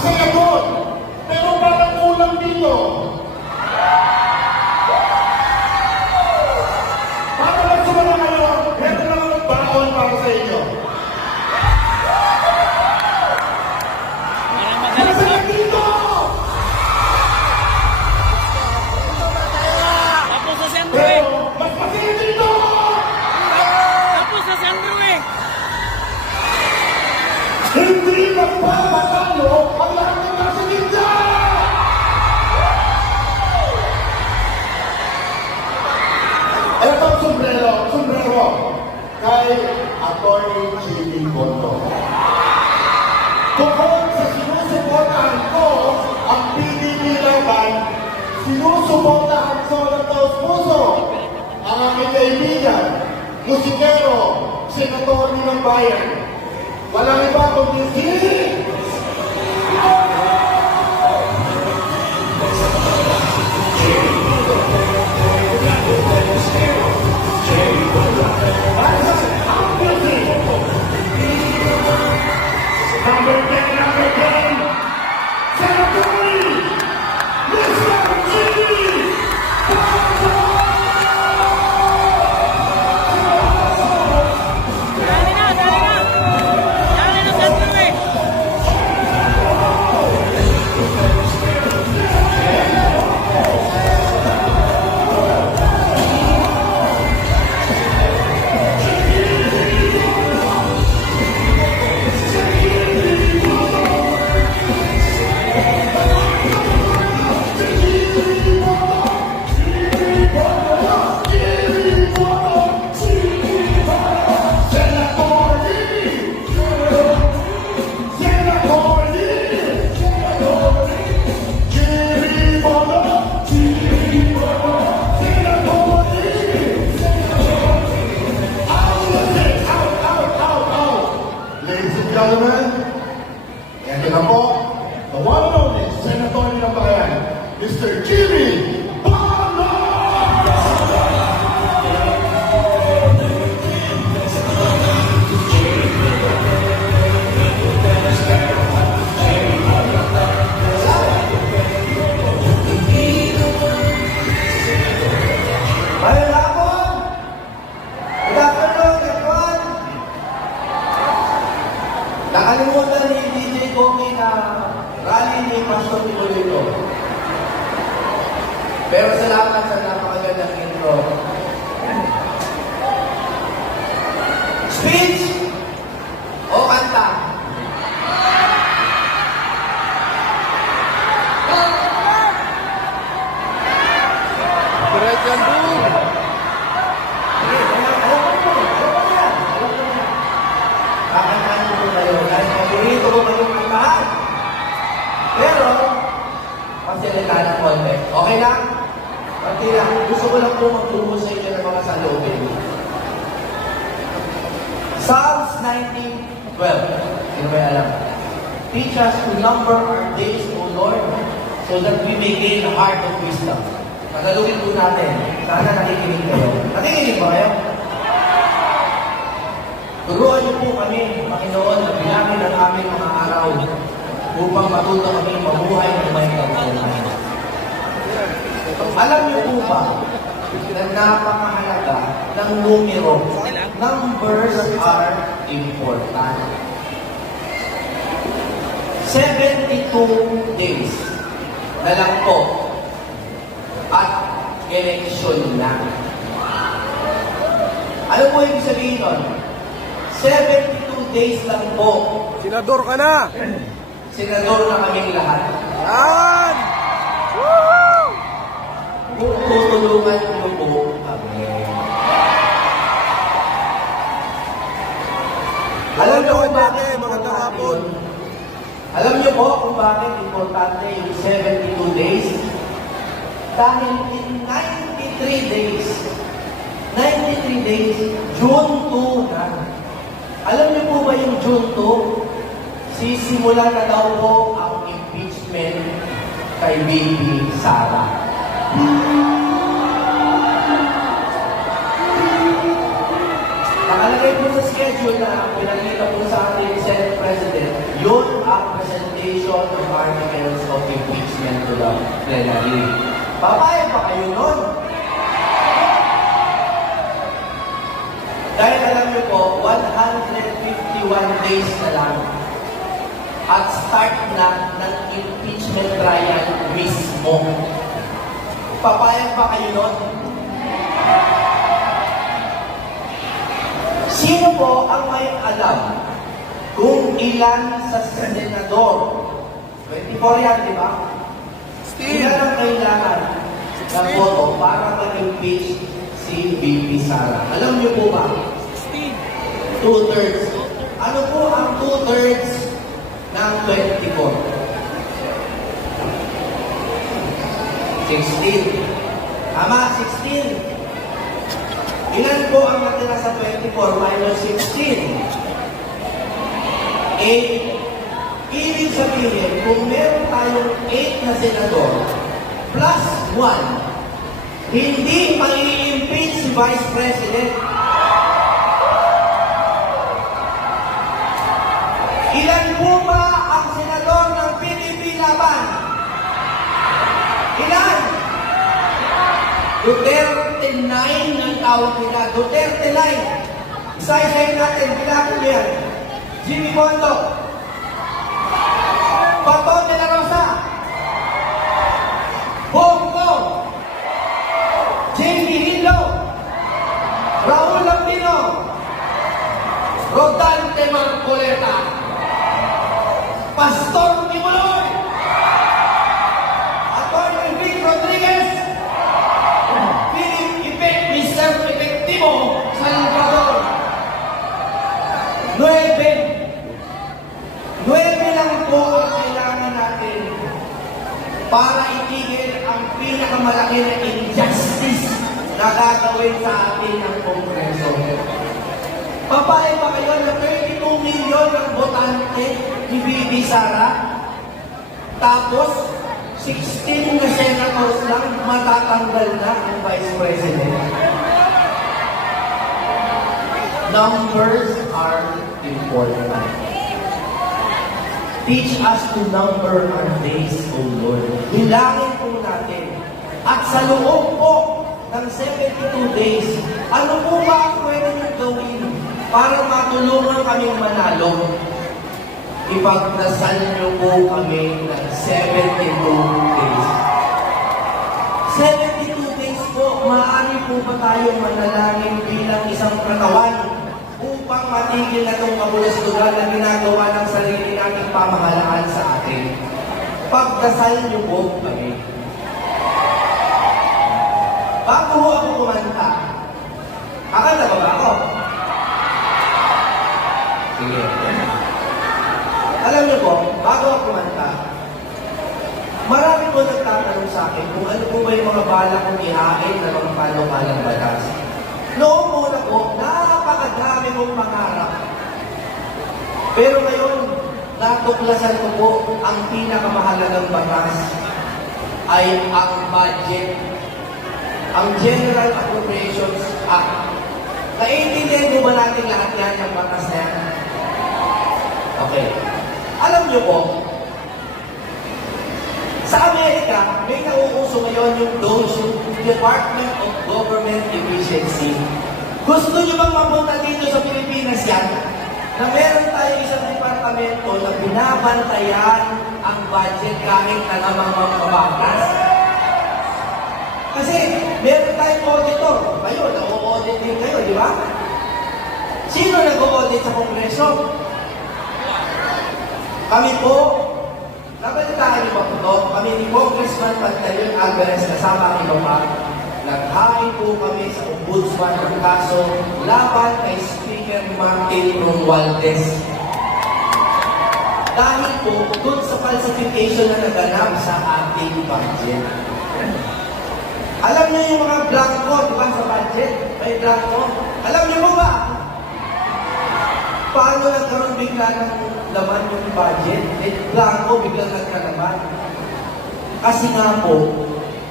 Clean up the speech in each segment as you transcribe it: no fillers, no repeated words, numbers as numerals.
saya doon. Pero parang kulang dito. Para magsumala kayo, meron lang ang baon para sa inyo. Masaya dito! Tapos sa sentro eh. Pero mas masaya dito! Tapos sa sentro eh. Hindi magpapatalo ang lahat ng nasa gitna! Ito ang sombrero kay Atty. Jimmy Bonto. Bukod sa sinusuportahan ko ang PDP laban, sinusuportahan ko ng taos puso ang aking kaibigan, musikero, senador ng bayan. Walang iba kundi si... Number 10, Senator Mr. Jimmy Bonto! Dali na, dali na. Dali na sentro eh. Ladies and gentlemen, yan na po, the one and only Senator ng Bayan, Mr. Jimmy Bonto! Mayroon ako! Good afternoon, everyone! Nakalimutan ni DJ Gomi na rally ni Pastor Tibolito. Pero salamat sa napakagandang intro. Speech o kanta? Correct yan po. Kakantahan ko kayo dahil paborito ko kayong kantahan. Pero, pasilita ng konti. Okay lang? Konti lang. Gusto ko lang po magturo sa inyo ng mga salubin. Psalms 19:12. Sino may alam? Teach us to number our days, O Lord, so that we may gain a heart of wisdom. Tagalugin po natin. Sana nakikinig kayo. Nakikinig ba kayo? Turuan niyo po kami, Panginoon, na bilangin ang aming mga araw upang matuto kami mabuhay ng may kapulunan. Alam niyo po ba na napakahalaga ng numero? Numbers are important. 72 days na lang po at eleksyon na. Ano po ibig sabihin nun? 72 days lang po. Senador ka na! Senador na kaming lahat. Yan! Woo! Tutulungan niyo po kami. Alam niyo kung bakit, magandang hapon. Alam niyo po kung bakit importante yung 72 days? Dahil in 93 days, June 2 na. Alam niyo po ba yung June 2? Sisimulan na daw po ang impeachment kay Baby Sara. Nakalagay po sa schedule na pinakita po sa ating Senate President, yun ang presentation of articles of impeachment to the plenary. Papayag pa kayo nun? Dahil alam niyo po, 151 days na lang at start na ng impeachment trial mismo. Papayag pa kayo nun? Sino po ang may alam kung ilan sa senador? 24 yan, di ba? Ilan ang kailangan ng boto para mag-impeach si VP Sara? Alam niyo po ba? 2/3. Ano po ang 2/3 ng 24? 16. Tama, 16. Ilan po ang natira sa 24 minus 16? 8. Ibig sabihin, kung meron tayong 8 na senador plus 1, hindi mag-i-impeach si Vice President. Ilan po ba ang senador ng PDP Laban? Ilan? Duterte 9 ang tawag nila. Duterte 9. Isa-isayin natin. Bilang ko yan. Jimmy Bondo. Baton de la Rosa. Bongo. Jamie Hillo. Raul Lambino. Rodante Marcoleta. Pastor Kimuloy. Atty. Vic Rodriguez. Mr. Efectivo Salvador. 9 lang po ang kailangan natin para itigil ang pinakamalaki na injustice na gagawin sa atin ng Kongreso. Papayag ba kayo na 32 milyon ang botante ni VP Sara? Tapos, 16 na senators lang matatanggal na ang Vice President. Numbers are important. Teach us to number our days, O Lord. Bilangin po natin. At sa loob po ng 72 days, ano po ba ang pwede nyo gawin para matulungan kaming manalo? Ipagdasal niyo po kami ng 72 days. 72 days po, maaari po ba tayong manalangin bilang isang katawan upang matigil na itong kabulastugan na ginagawa ng sarili nating pamahalaan sa atin? Pagdasal niyo po kami. Bago ho ako kumanta, kakanta ba ako? Sige. Alam niyo po, bago ako kumanta, marami po nagtatanong sa akin kung ano po ba yung mga balak kong ihain na mga panukalang batas. Noong muna po, napakadami mong pangarap. Pero ngayon, natuklasan ko po ang pinakamahalagang batas ay ang budget, ang General Appropriations Act. Naiintindihan mo ba natin lahat yan, yung batas na yan? Okay. Alam niyo po, sa Amerika, may nauuso ngayon yung DOGE, yung Department of Government Efficiency. Gusto niyo bang mapunta dito sa Pilipinas yan? Na meron tayo isang departamento na binabantayan ang budget kahit na namang mababakas? Kasi meron tayong auditor. Kayo, na-audit din kayo, di ba? Sino nag-audit sa Kongreso? Kami po, nabalitaan niyo ba ito? Kami ni Congressman Pantaleon Alvarez kasama ang iba pa. Naghain po kami sa ombudsman ng kaso laban kay Speaker Martin Romualdez. Dahil po, doon sa falsification na naganap sa ating budget. Alam niyo yung mga blanco, di ba, sa budget? May blanco. Alam niyo po ba? Paano nagkaroon bigla ng laman yung budget? Blanco, biglang nagkalaman. Kasi nga po,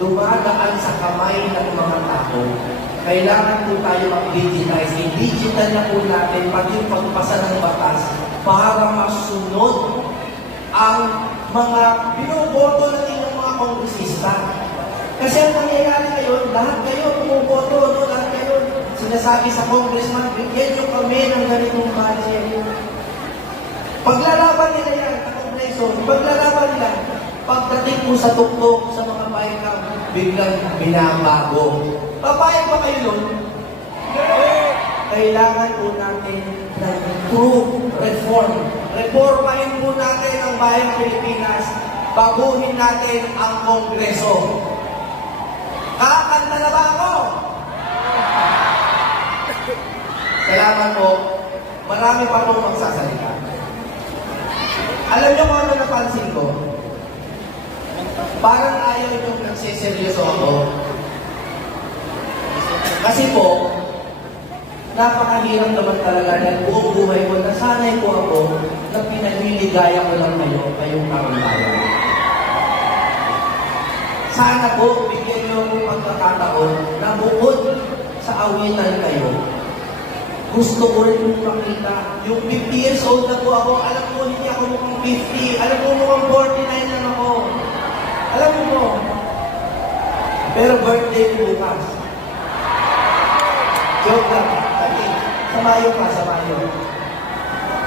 dumadaan sa kamay ng mga tao kailangan po tayo mag-digitize. I-digital na po natin pati yung pagpasa ng batas para masunod ang mga binoboto ng inyong mga kongresista. Kasi ang nangyayari ngayon, lahat kayo bumuboto, no? Lahat kayo sinasabi sa congressman, bigyan nyo kami ng ganitong budget. Paglalaban nila yan sa kongreso, paglalaban nila, pagdating po sa tuktok sa mga bayan, biglang binabago. Papayag ba kayo nun? Kailangan po natin ng true reform. Reformahin po natin ang bayang Pilipinas. Baguhin natin ang Kongreso. Kakanta na ba ako? Salamat po. Marami pa po magsasalita. Alam niyo kung ano napansin ko? Parang ayaw niyong nagsiseryoso ako. Kasi po, napakahirap naman talaga ng buong buhay ko. Nasanay po ako na pinagniligaya ko lang kayo, kayong karamdaman. Sana po, bigyan niyo akong pagkakataon na bukod sa awitan kayo, gusto ko rin mong makita. Yung 50 years old na po ako, alam ko hindi ako mukhang 50, alam ko mukhang 49 lang ako. Alam mo po, pero birthday ko bukas. Joke lang, kasi sa Mayo pa, sa Mayo.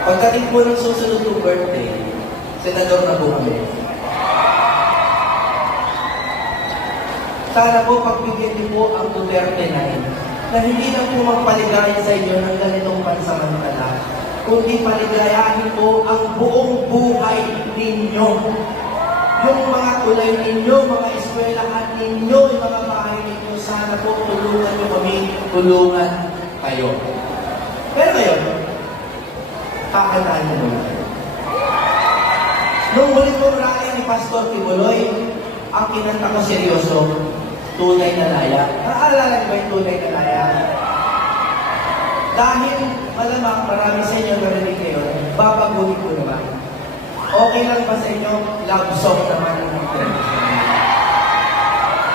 Pagdating po ng susunod ng birthday, senador na po kami. Sana po pagbigyan niyo po ang Duterte na hindi lang po magpaligaya sa inyo ng ganitong pansamantala, kundi paligayahin po ang buong buhay ninyo. Yung mga tulay ninyo, mga eskwelahan ninyo, yung mga bahay ninyo, sana po tulungan nyo kami, tulungan kayo. Pero ngayon, kakantaan nyo muna. Nung huling kong rally ni Pastor Tibuloy, ang kinanta ko seryoso, tunay na laya. Naaalala niyo ba yung tunay na laya? Dahil malamang marami sa inyo narinig kayo, babaguhin ko naman. Okay lang ba sa inyo? Love song naman ang mga